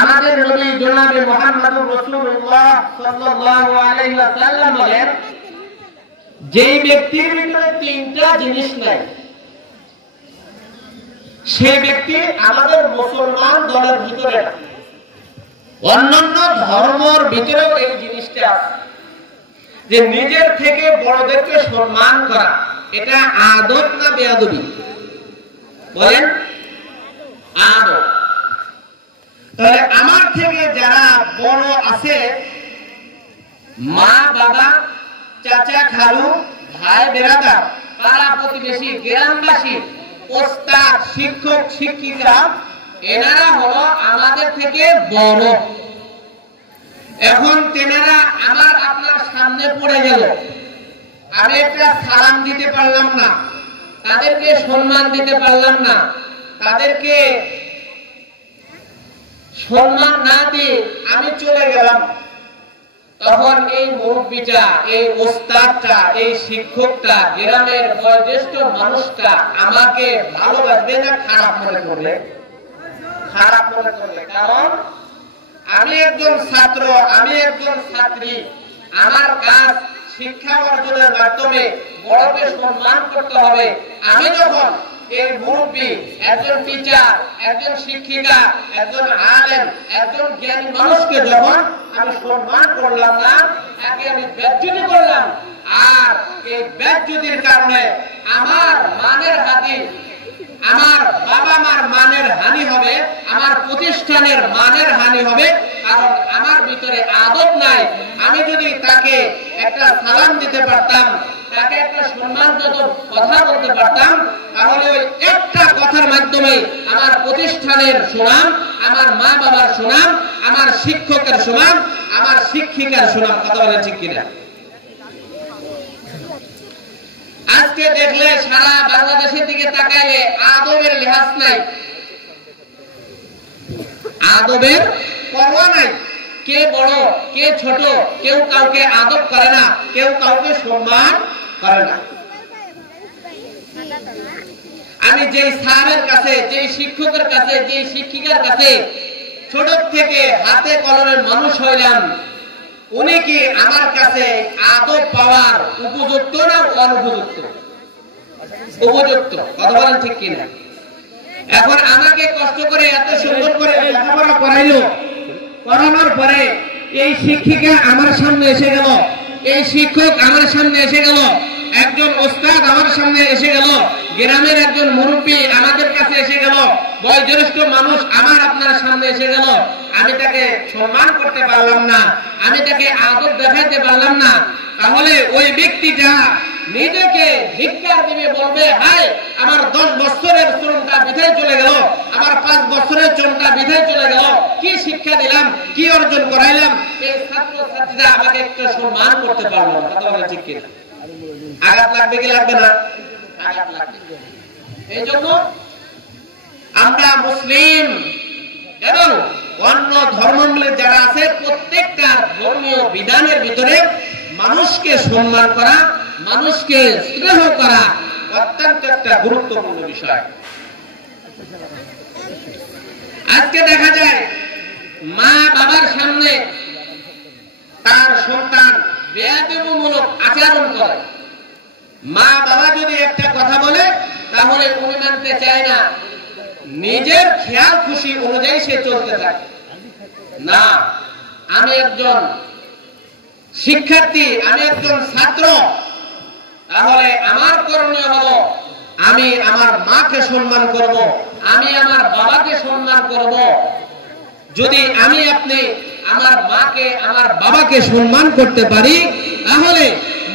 আমাদের নবী জনাবে মুহাম্মদুর রাসূলুল্লাহ সাল্লাল্লাহু আলাইহি ওয়াসাল্লাম বলেন, যেই ব্যক্তির ভিতরে তিনটা জিনিস নাই সে ব্যক্তি আমাদের মুসলমান দলের ভিতরে না। অন্যান্য ধর্মের ভিতরেও এই জিনিসটা আছে যে নিজের থেকে বড়দেরকে সম্মান করা, এটা আদব না বেয়াদবি? বলেন আদব। তাহলে আমার থেকে যারা বড় আছে, মা বাবা, চাচা খালু, ভাই বেরাদার, পাড়া প্রতিবেশী, গ্রামবাসী, ওস্তাদ, শিক্ষক শিক্ষিকা, এনারা হলো আমাদের থেকে বড়। এখন তেনারা আমার আপনার সামনে পড়ে গেল, আমি একটা সালাম দিতে পারলাম না, তাদেরকে সম্মান দিতে পারলাম না, তাদেরকে সম্মান না দিয়ে আমি চলে গেলাম, তখন এই মুরব্বিটা, এই ওস্তাদটা, এই শিক্ষকটা, গ্রামের বয়োজ্যেষ্ঠ মানুষটা আমাকে ভালোবাসবে না খারাপ মনে করলে? খারাপ মনে করলে। কারণ আমি একজন ছাত্র, আমি একজন ছাত্রী, আমার কাজ শিক্ষা অর্জনের মাধ্যমে বড়কে সম্মান করতে হবে। আমি যখন এই মুরব্বী, একজন টিচার, একজন শিক্ষিকা, একজন আলেম, একজন জ্ঞানী মানুষকে যখন আমি সম্মান করলাম না, তাকে আমি বেজ্জতি করলাম, আর এই বেজ্জতির কারণে আমার মানের হানি, আমার বাবা মার মানের হানি হবে, আমার প্রতিষ্ঠানের মানের হানি হবে। কারণ আমার ভিতরে আদব নাই। আমি যদি তাকে একটা সালাম দিতে পারতাম, তাকে একটা সম্মানগত কথা বলতে পারতাম, তাহলে ওই একটা কথার মাধ্যমে আমার প্রতিষ্ঠানের সুনাম, আমার মা বাবার সুনাম, আমার শিক্ষকের সুনাম, আমার শিক্ষিকার সুনাম। কথা বলে ঠিক কিনা? আজকে দেখলে সারা বাংলাদেশের দিকে তাকাইলে আদবের লিহাজ নাই, আদবের পরোয়া নাই। কে বড়, কে ছোট, কেউ কাউকে আদব করে না, কেউ কাউকে সম্মান করে না। আমি যেই স্যারের কাছে, যেই শিক্ষকের কাছে, যেই শিক্ষিকার কাছে ছোট থেকে হাতে কলমের মানুষ হইলাম, উনি কি আমার কাছে আদব পাওয়ার উপযুক্ত না অনুপযুক্ত? উপযুক্ত। কথা বলেন ঠিক কিনা? এখন আমাকে কষ্ট করে এত সুন্দর করে লেখাপড়া করাইলো, করানোর পরে এই শিক্ষিকা আমার সামনে এসে গেল, এই শিক্ষক আমার সামনে এসে গেল, একজন ওস্তাদ আমার সামনে এসে গেল, গ্রামের একজন মুরব্বী আমাদের কাছে এসে গেল, বয়োজ্যেষ্ঠ মানুষ আমার আপনার সামনে এসে গেল, আমি তাকে সম্মান করতে পারলাম না, আমি তাকে আদব দেখাইতে পারলাম না, তাহলে ওই ব্যক্তিটা নিজেকে ধিক্কার দিবে, বলবে হায় আমার 10 বছরের শ্রমটা বিদায় চলে গেল, আমার 5 বছরের শ্রমটা বিদায় চলে গেল, কি শিক্ষা দিলাম, কি অর্জন করাইলাম, এই ছাত্র ছাত্রীরা আমাকে একটু সম্মান করতে পারলো না। কথা বলে ঠিক কিনা? আঘাত লাগবে কি লাগবে না? আঘাত লাগবে। এই জন্য আমরা মুসলিম এবং অন্য ধর্মাবলম্বী যারা আছে, প্রত্যেকটা ধর্মীয় বিধানের ভিতরে মানুষকে সম্মান করা, মানুষকে স্নেহ করা অত্যন্ত একটা গুরুত্বপূর্ণ বিষয়। আজকে দেখা যায় মা বাবার সামনে তার সন্তান বেয়াদবিমূলক আচরণ করে। মা বাবা যদি একটা কথা বলে তাহলে উনি মানতে চায় না, নিজের খেয়াল খুশি অনুযায়ী সে চলতে থাকে। না, আমি একজন শিক্ষার্থী, আমি একজন ছাত্র, তাহলে আমার করণীয় হলো আমি আমার মাকে সম্মান করব, আমি আমার বাবাকে সম্মান করব। যদি আমি আপনি আমার মাকে, আমার বাবাকে সম্মান করতে পারি, তাহলে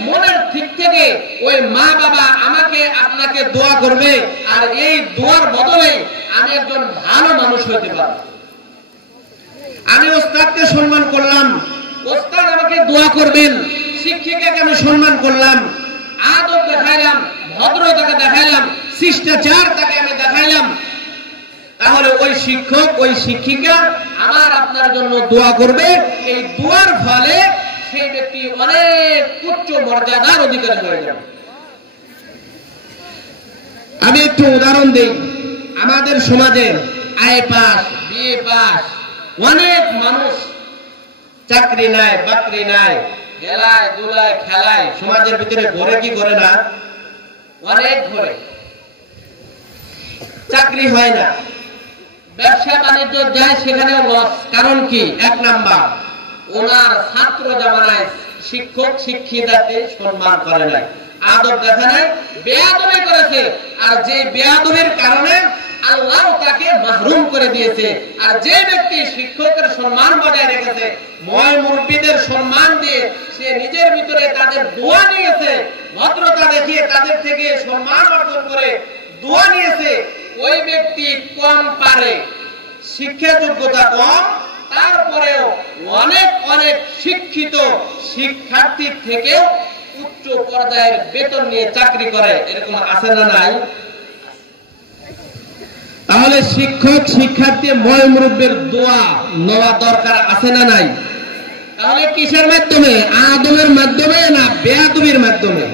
মনের দিক থেকে ওই মা বাবা আমাকে আপনাকে দোয়া করবে, আর এই দোয়ার বদলে আমি একজন ভালো মানুষ হতে পারব। আমি ওস্তাদকে সম্মান করলাম, ওস্তাদ আমাকে দোয়া করবেন, শিক্ষিকাকে আমি সম্মান করলাম, আদব দেখাইলাম, ভদ্রতাকে দেখাইলাম, শিষ্টাচার তাকে আমি দেখাইলাম, তাহলে ওই শিক্ষক, ওই শিক্ষিকা আমার আপনার জন্য দোয়া করবে। এই দোয়ার ফলে সেই ব্যক্তি অনেক উচ্চ মর্যাদার অধিকারী হয়ে যাবে। আমি একটু উদাহরণ দিই। আমাদের সমাজে আই পাস, বিএ পাস, অনেক মানুষ চাকরি নাই, বাকরি নাই, খেলায় দুলায় খেলায় সমাজের ভিতরে ঘরে কি করে না, অনেক ঘরে চাকরি হয় না, ব্যবসা বাণিজ্য যায় সেখানেও লস। কারণ কি? এক নাম্বার, ওনার ছাত্র জামানায় শিক্ষক শিক্ষিকাকে সম্মান করে নাই, আদব দেখে নাই, বেয়াদবি করেছে। আর যে বেয়াদবির কারণে আল্লাহ তাকে মাহরুম করে দিয়েছে। আর যে ব্যক্তি শিক্ষকের সম্মান বজায় রেখেছে, ময় মুরব্বীদের সম্মান দিয়ে সে নিজের ভিতরে তাদের দোয়া নিয়েছে, ভদ্রতা দেখিয়ে তাদের থেকে সম্মান অর্জন করে দোয়া নিয়েছে, ওই ব্যক্তি কম পারে, শিক্ষা যোগ্যতা কম, তারপরেও অনেক অনেক শিক্ষিত শিক্ষার্থীর থেকেও উচ্চ পর্যায়ের বেতন নিয়ে চাকরি করে। এরকম আছে না নাই? তাহলে শিক্ষক শিক্ষার্থী ময় মুরব্বীর দোয়া নেওয়া দরকার আছে না নাই? তাহলে কিসের মাধ্যমে? আদবের মাধ্যমে না বেয়াদবির মাধ্যমে?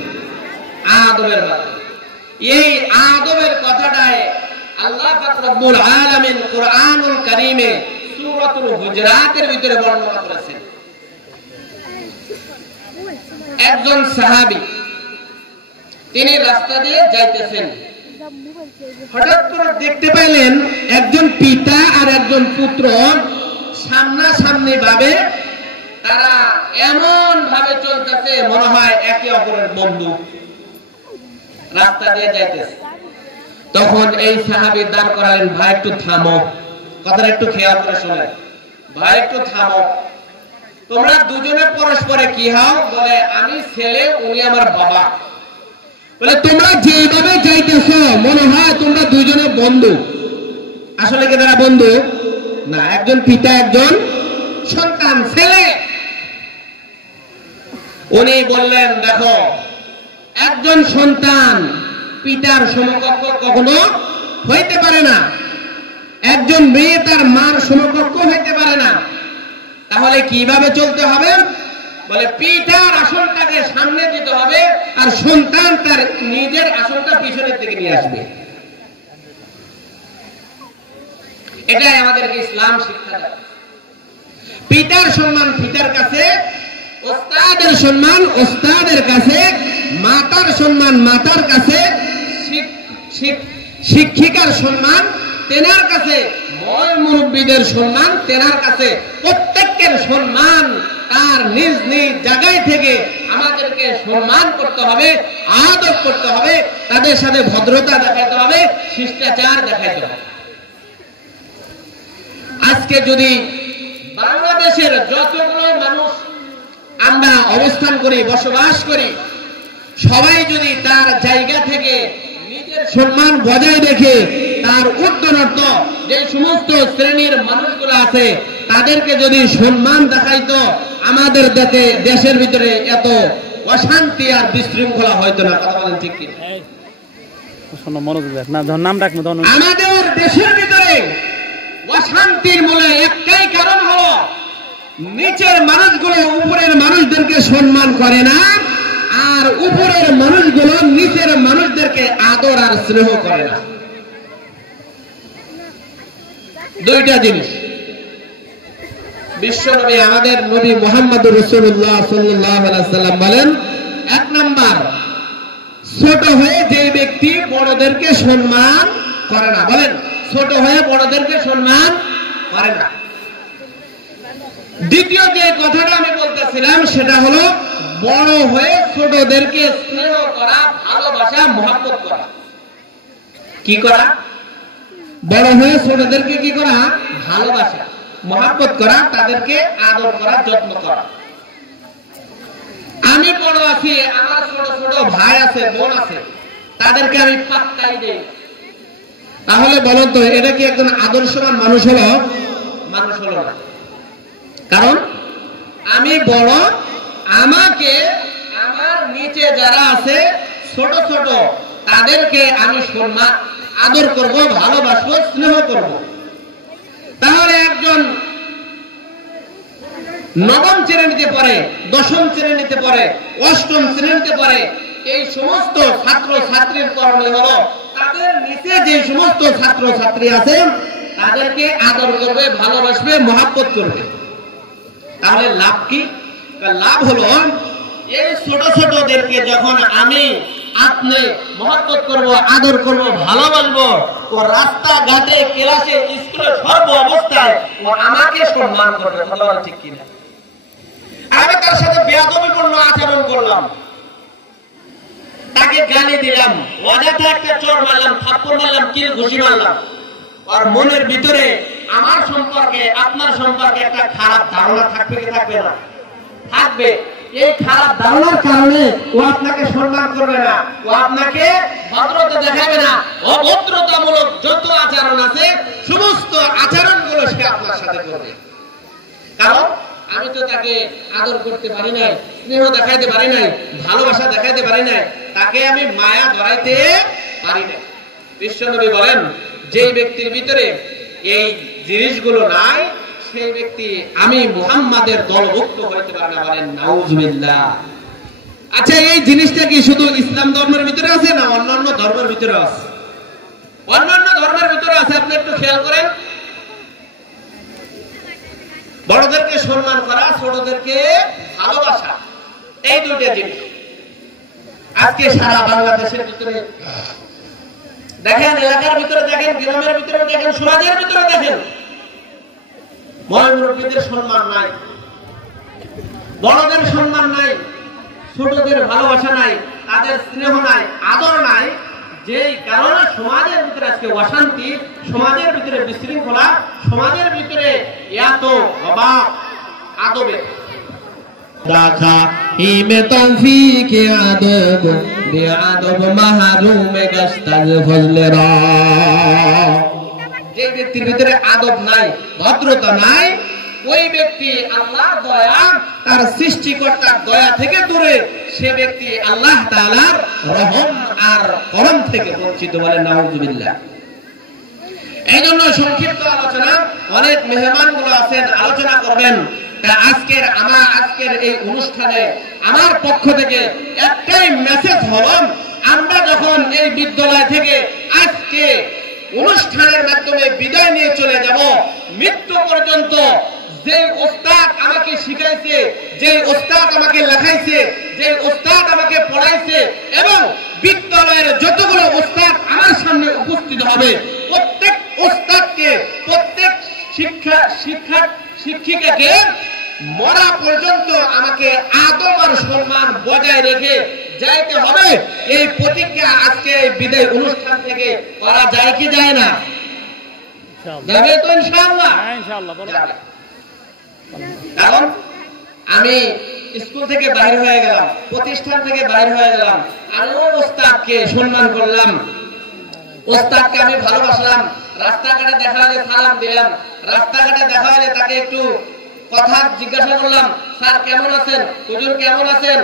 আদবের মাধ্যমে। এই আদবের কথাটাই আল্লাহ পাক রব্বুল আলামিন কুরআনুল কারীমে সূরাতুল হুজরাতের ভিতরে বর্ণনা করেছেন। একজন সাহাবী তিনি রাস্তা দিয়ে যাইতেছেন, হঠাৎ করে দেখতে পেলেন একজন পিতা আর একজন পুত্র সামনাসামনি ভাবে তারা এমন ভাবে চলতেছে মনে হয় একে অপরের বন্ধু, রাস্তা দিয়ে যাইতেছে। তখন এই সাহাবী দাঁড় করালেন, ভাই একটু থামো, কথাটা একটু খেয়াল করে শোনেন, ভাই একটু থামো, তোমরা দুজনে পরস্পরে কি হও? বলে আমি ছেলে, উনি আমার বাবা। বলে তোমরা যেভাবে যাইতেছো মনে হয় তোমরা দুইজনে বন্ধু। আসলে কি তারা বন্ধু না? একজন পিতা একজন সন্তান, ছেলে। উনি বললেন, দেখো, একজন সন্তান পিতার সমকক্ষ কখনো হইতে পারে না, একজন মেয়ে তার মার সমকক্ষ হইতে পারে না। তাহলে কিভাবে চলতে হবে? বলে পিতার আসনটাকে সামনে দিতে হবে আর সন্তান তার নিজের আসনটা পিছনের দিকে নিয়ে আসবে। এটাই আমাদেরকে ইসলাম শিক্ষা দেয়। পিতার সম্মান পিতার কাছে, ওস্তাদের সম্মান ওস্তাদের কাছে, মাতার সম্মান মাতার কাছে, শিক্ষিকার সম্মান তেনার কাছে, ময় মুরব্বীদের সম্মান তেনার কাছে। প্রত্যেকের সম্মান তার নিজ নিজ জায়গায় থেকে আমাদেরকে সম্মান করতে হবে, আদব করতে হবে, তাদের সাথে ভদ্রতা দেখাতে হবে, শিষ্টাচার দেখাতে হবে। আজকে যদি বাংলাদেশের যতগুলো মানুষ আমরা অবস্থান করি, বসবাস করি, সবাই যদি তার জায়গা থেকে নিজের সম্মান বজায় রেখে তার উত্তরোত্ত যে সমস্ত শ্রেণীর মানুষগুলো আছে তাদেরকে যদি সম্মান দেখাইতো, আমাদের দেশের ভিতরে এত অশান্তি আর বিশৃঙ্খলা হয়তো না। কথা বলেন ঠিক কি? আমাদের দেশের ভিতরে অশান্তির মূলে একটাই কারণ হলো নিচের মানুষগুলো উপরের মানুষদেরকে সম্মান করে না, আর উপরের মানুষগুলো নিচের মানুষদেরকে আদর আর স্নেহ করে না। দুইটা জিনিস। বিশ্বনবী আমাদের নবী মুহাম্মদুর রাসূলুল্লাহ সাল্লাল্লাহু আলাইহি সাল্লাম বলেন, এক নাম্বার, ছোট হয়ে যে ব্যক্তি বড়দেরকে সম্মান করে না। বলেন, ছোট হয়ে বড়দেরকে সম্মান করে না। দ্বিতীয় যে কথাটা আমি বলতেছিলাম সেটা হলো বড় হয়ে ছোটদেরকে স্নেহ করা, ভালোবাসা, মহব্বত করা। কি করা? বড় হয়ে ছোটদেরকে কি করা? ভালোবাসা, মহব্বত করা, তাদেরকে আদর করা, যত্ন করা। আমি বড় আছি, আমার ছোট ছোট ভাই আছে, বোন আছে, তাদেরকে আমি পাত্তাই দেই। তাহলে বলুন তো, এটা কি একজন আদর্শবান মানুষ হলো? মানুষ হলো না। কারণ আমি বড়, আমাকে আমার নিচে যারা আছে ছোট ছোট তাদেরকে আমি সম্মান আদর করব, ভালোবাসবো, স্নেহ করব। তাহলে একজন নবম শ্রেণীতে পড়ে, দশম শ্রেণীতে পড়ে, অষ্টম শ্রেণীতে পড়ে, এই সমস্ত ছাত্র ছাত্রীর করণীয় হলো তাদের নিচে যে সমস্ত ছাত্র ছাত্রী আছে তাদেরকে আদর করবে, ভালোবাসবে, মহব্বত করবে। তাহলে লাভ কি? লাভ হলো এই ছোট ছোটদেরকে যখন আমি আপনি মহব্বত করব, আদর করব, ভালোবাসবো, ও রাস্তা ঘাটে, ক্লাসে, স্কুলে, সর্ব অবস্থায় ও আমাকে সম্মান করবে। কথা বলা ঠিক কিনা? আমি তার সাথে বেয়াদবিপূর্ণ আচরণ করলাম, তাকে গালি দিলাম, অযথা একটা চড় মারলাম, থাপ্পড় মারলাম, কিল ঘুষি মারলাম, আর মনের ভিতরে আমার সম্পর্কে, আপনার সম্পর্কে একটা খারাপ ধারণা থাকবে কি থাকবে না? থাকবে। এই খারাপ ধারণার কারণে ও আপনাকে সম্মান করবে না, ও আপনাকে ভদ্রতা দেখাবে না, অভদ্রতামূলক যত আচরণ আছে সমস্ত আচরণগুলো সে আপনার সাথে করবে। কারণ আমি তো তাকে আদর করতে পারি নাই, স্নেহ দেখাইতে পারি নাই, ভালোবাসা দেখাইতে পারি নাই, তাকে আমি মায়া ধরাইতে পারি নাই। বিশ্বনবী বলেন, যেই ব্যক্তির ভিতরে এই জিনিসগুলো নাই সেই ব্যক্তি আমি মুহাম্মাদের দলভুক্ত হইতে পারে না। বলেন নাউজুবিল্লাহ। আচ্ছা, এই জিনিসটা কি শুধু ইসলাম ধর্মের ভিতরে আছে না অন্যান্য ধর্মের ভিতরে আছে? অন্যান্য ধর্মের ভিতরে আছে। আপনি একটু খেয়াল করেন, বড়দেরকে সম্মান করা, ছোটদেরকে ভালোবাসা, এই দুটো জিনিস আজকে সারা বাংলাদেশের ভিতরে দেখেন, এলাকার ভিতরে দেখেন, গ্রামের ভিতরে দেখেন, সমাজের ভিতরে দেখেন, মুরব্বীদের সম্মান নাই, বড়দের সম্মান নাই, ছোটদের ভালোবাসা নাই, তাদের স্নেহ নাই, আদর নাই। যেই কারণে সমাজের ভিতরে আজকে অশান্তি, সমাজের ভিতরে বিশৃঙ্খলা, সমাজের ভিতরে এত অভাব আদবে। দেখা ইমে তৌফিক আদব বেআদব মাহরুম গস্তাজ ফজলেরা। যে ব্যক্তির ভিতরে আদব নাই, ভদ্রতা নাই, ওই ব্যক্তি আল্লাহর দয়া, তার সৃষ্টিকর্তার দয়া থেকে দূরে, সে ব্যক্তি আল্লাহ তাআলার রহম আর করম থেকে বঞ্চিত। বলে নাউজুবিল্লাহ। এই জন্য সংক্ষিপ্ত আলোচনা, অনেক মেহমানগুলো আছেন, আলোচনা করবেন। আজকের এই অনুষ্ঠানে আমার পক্ষ থেকে একটাই মেসেজ হলো, আমরা যখন এই বিদ্যালয় থেকে আজকে অনুষ্ঠানের মাধ্যমে বিদায় নিয়ে চলে যাব, মৃত্যু পর্যন্ত যে ওস্তাদ আমাকে শিখাইছে, যে ওস্তাদ আমাকে লেখাইছে, যে ওস্তাদ আমাকে পড়াইছে, এবং বিদ্যালয়ের যতগুলো ওস্তাদ আমার সামনে উপস্থিত হবে, প্রত্যেক ওস্তাদকে, প্রত্যেক শিক্ষিকাকে মরা পর্যন্ত আমাকে আদব আর সম্মান বজায় রেখে যাইতে হবে। এই প্রতিজ্ঞা আজকে এই বিদায় অনুষ্ঠান থেকে করা যায় কি যায় না? যাবে তো ইনশাআল্লাহ। কারণ আমি স্কুল থেকে বাইরে হয়ে গেলাম, প্রতিষ্ঠান থেকে বাইরে হয়ে গেলাম, আমি ওস্তাদকে সম্মান করলাম, ওস্তাদকে আমি ভালোবাসলাম, রাস্তাঘাটে দেখা হলে সালাম দিলাম, রাস্তাঘাটে দেখা হলে তাকে একটু কথা জিজ্ঞাসা করলাম, স্যার কেমন আছেন, হুজুর কেমন আছেন।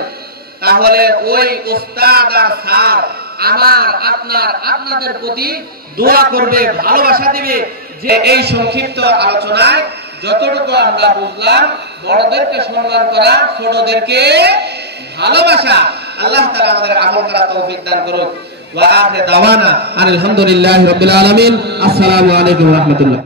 তাহলে ওই ওস্তাদ আর স্যার আমার, আপনাদের প্রতি দোয়া করবে, ভালোবাসা দিবে। যে এই সংক্ষিপ্ত আলোচনায় যতটুকু আমরা বুঝলাম, বড়দেরকে সম্মান করা, ছোটদেরকে ভালোবাসা। আল্লাহ তাআলা আমাদের আমল করা তৌফিক দান করুন। ওয়া আখির দাওয়ানা আলহামদুলিল্লাহি রাব্বিল আলামিন। আসসালামু আলাইকুম ওয়া রাহমাতুল্লাহ।